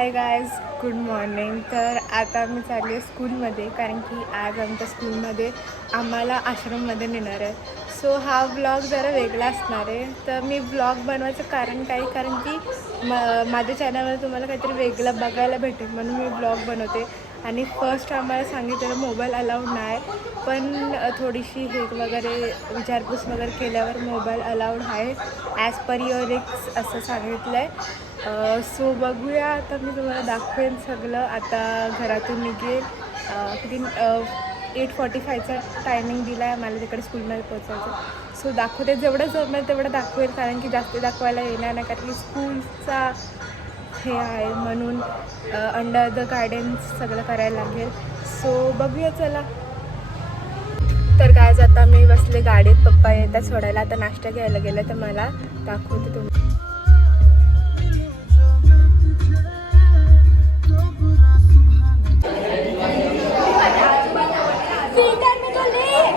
Hi guys, good morning. तर आता मी चालली आहे स्कूलमध्ये, कारण की आज आमच्या स्कूलमध्ये आम्हाला आश्रममध्ये नेणार आहे. सो हा ब्लॉग जरा वेगळा असणार आहे. तर मी ब्लॉग बनवायचं कारण काय, कारण की माझ्या चॅनलवर तुम्हाला काहीतरी वेगळं बघायला भेटेल म्हणून मी ब्लॉग बनवते. आणि फर्स्ट आम्हाला सांगितलेलं मोबाईल अलाउड नाही, पण थोडीशी हे वगैरे विचारपूस वगैरे केल्यावर मोबाईल अलाउड आहे, ॲज पर युअर रिक्स असं सांगितलं आहे. सो बघूया, आता मी तुम्हाला दाखवेन सगळं. आता घरातून निघेल, किती 8:45चा टायमिंग दिला आहे मला तिकडे स्कूलमध्ये पोचायचं. सो दाखवते, जेवढं जमेल तेवढं दाखवेल, कारण की जास्त दाखवायला येणार नाही, कारण की स्कूलचा हे आहे म्हणून अंडर द गायडन्स सगळं करायला लागेल. सो बघूया, चला. तर काय, आता मी बसले गाडीत, पप्पा येतात सोडायला. आता नाश्ता घ्यायला गेलं तर मला दाखवते तुम्ही.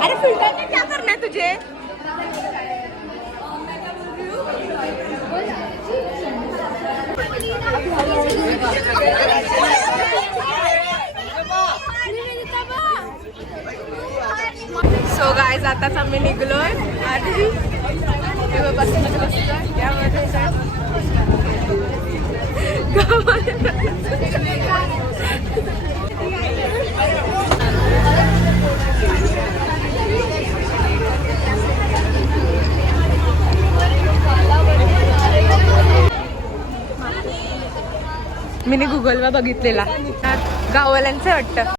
अरे फिल्टर में क्या करना है तुझे? सो गाइस, आताच आम्ही निघलोय. आधी मी गुगलवर बघितलेला, गाववाल्यांचं वाटतं.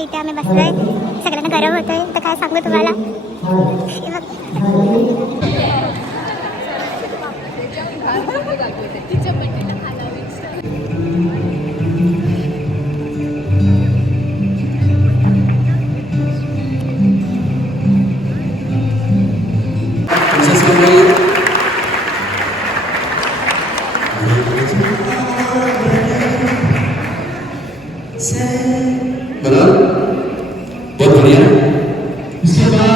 इथे आम्ही बसलोय, सगळ्यांना गरम होतोय. तर काय सांगू तुम्हाला, बहुत बढ़िया. इसके बाद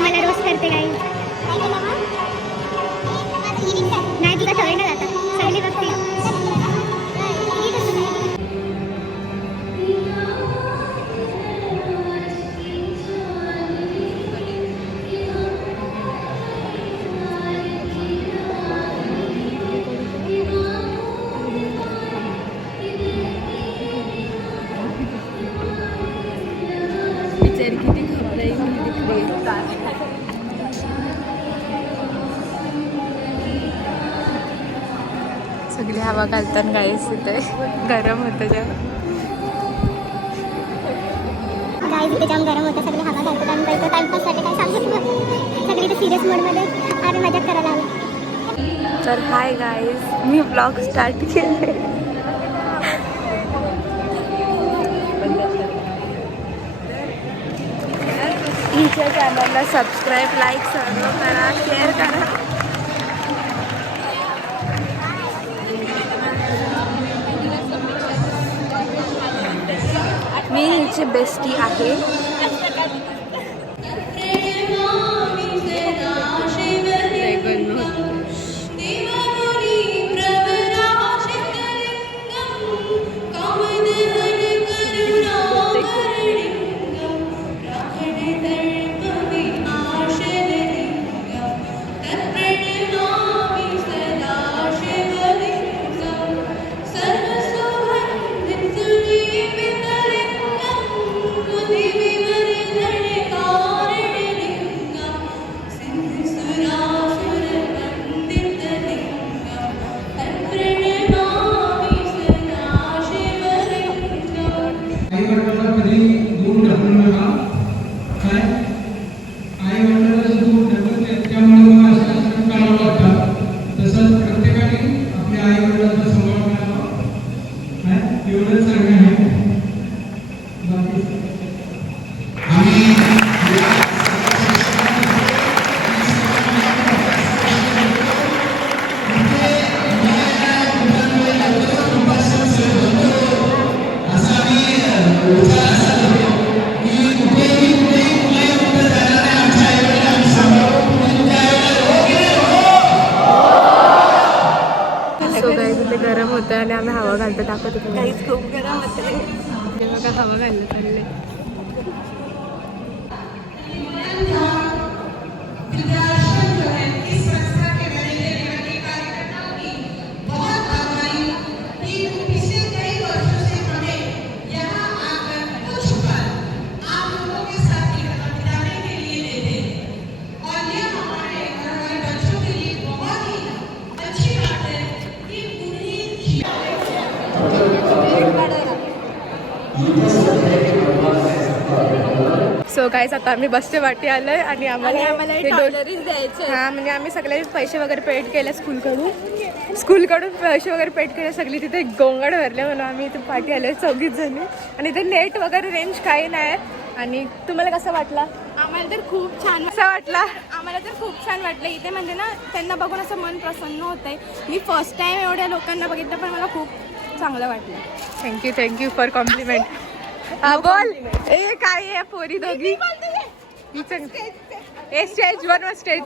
मला रोज करते काही नाही, तुला सवय ना जाता चांगली बघते. सगळी हवा घालताना गाईस, इथे गरम होतं जेव्हा. गाईस इथे जाम गरम होतं, सगळे हवा घालतात. आम्ही करतो टाइमपाससाठी, काय सांगतो, सगळी तर सिरियस मोडमध्ये आम्ही मजा करायला हवी. तर हाय गाईज, मी ब्लॉग स्टार्ट केले. हिच्या चॅनलला सबस्क्राईब, लाईक सर्व करा, शेअर करा. माझी बेस्टी आहे. गरम होतं आणि आम्ही हवा घालतो दाखवत होतो. काहीच खूप गरम होतं. बघा हवा घाललं चालले. सो गाईज आता आम्ही बसच्या वाटी आलोय आणि आम्हाला द्यायचे. हा म्हणजे आम्ही सगळे पैसे वगैरे पेड केले स्कूलकडून पैसे वगैरे पेड केले. सगळी तिथे गोंगाट भरले म्हणून आम्ही इथे पाठी आले 24 जणी. आणि इथे नेट वगैरे रेंज काही नाही. आणि तुम्हाला कसं वाटलं? आम्हाला तर खूप छान आम्हाला तर खूप छान वाटलं इथे. म्हणजे ना त्यांना बघून असं मन प्रसन्न होतंय. मी फर्स्ट टाइम एवढ्या लोकांना बघितलं पण मला खूप चांगलं वाटलं. Thank you for compliment. हा बोल. ए काय आहे पोरी दोघी स्टेज वर स्टेज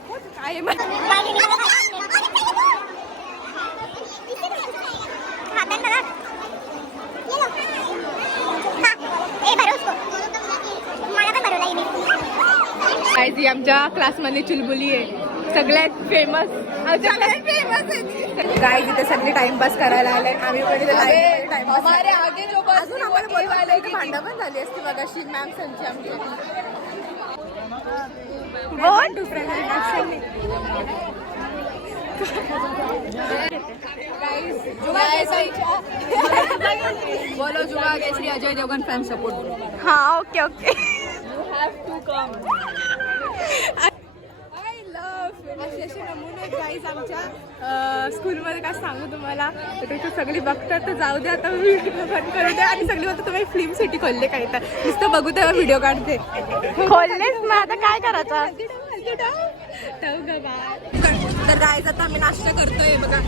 काय ती आमच्या क्लासमध्ये चुलबुली आहे सगळ्यात फेमस. गाय तिथे सगळे टाइमपास करायला आले. आम्ही पण इथे टाइमपास अजून आम्हाला बोलवायला इथे भांडण पण झाली असती मगाशी मॅम संची आमची. बोलो जुआ केसरी अजय देवगन फॅन सपोर्ट. हा ओके ओके. असे नमुने गाईज आमच्या स्कूलमध्ये काय सांगू तुम्हाला. तर सगळी बघतात तर जाऊ दे आता व्हिडिओ बंद करू द्या. आणि सगळी म्हणतात तुम्ही फिल्म सिटी खोलले काय तर नुसतं बघू तेव्हा व्हिडिओ काढते. खोललेच मग आता काय करायचं. तर गाईज आता आम्ही नाश्ता करतोय बघा.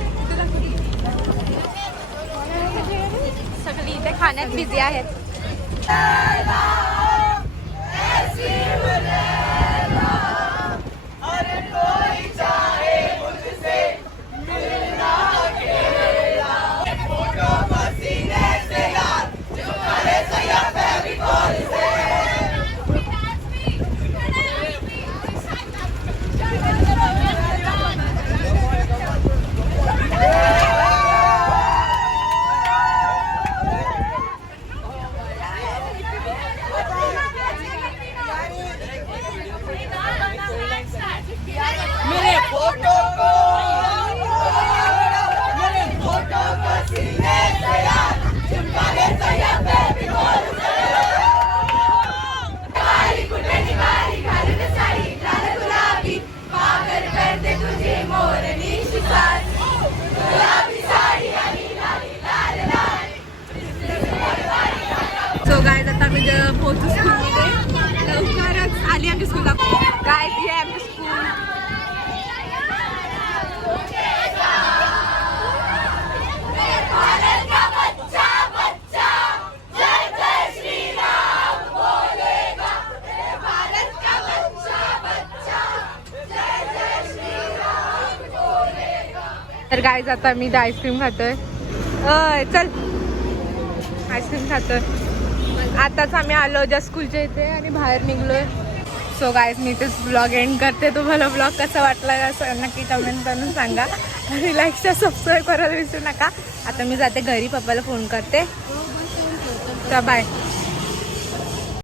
सगळी इथे खाण्यात बिझी आहेत. सो गाईज आता आम्ही पोहोचू स्कूलमध्ये. लवकरच आली आमच्या स्कूलला. गाईज हे आमचं स्कूल. तर गाईज आता मी आईस्क्रीम खातोय. चल आईस्क्रीम खातोय. आताच आम्ही आलो ज्या स्कूलच्या इथे आणि बाहेर निघलोय. सो गाईज मी इथेच ब्लॉग एंड करते. तुम्हाला ब्लॉग कसा वाटला असं नक्की कमेंट करून सांगा आणि लाईक सबस्क्राईब करायला विसरू नका. आता मी जाते घरी, पप्पाला फोन करते. बाय.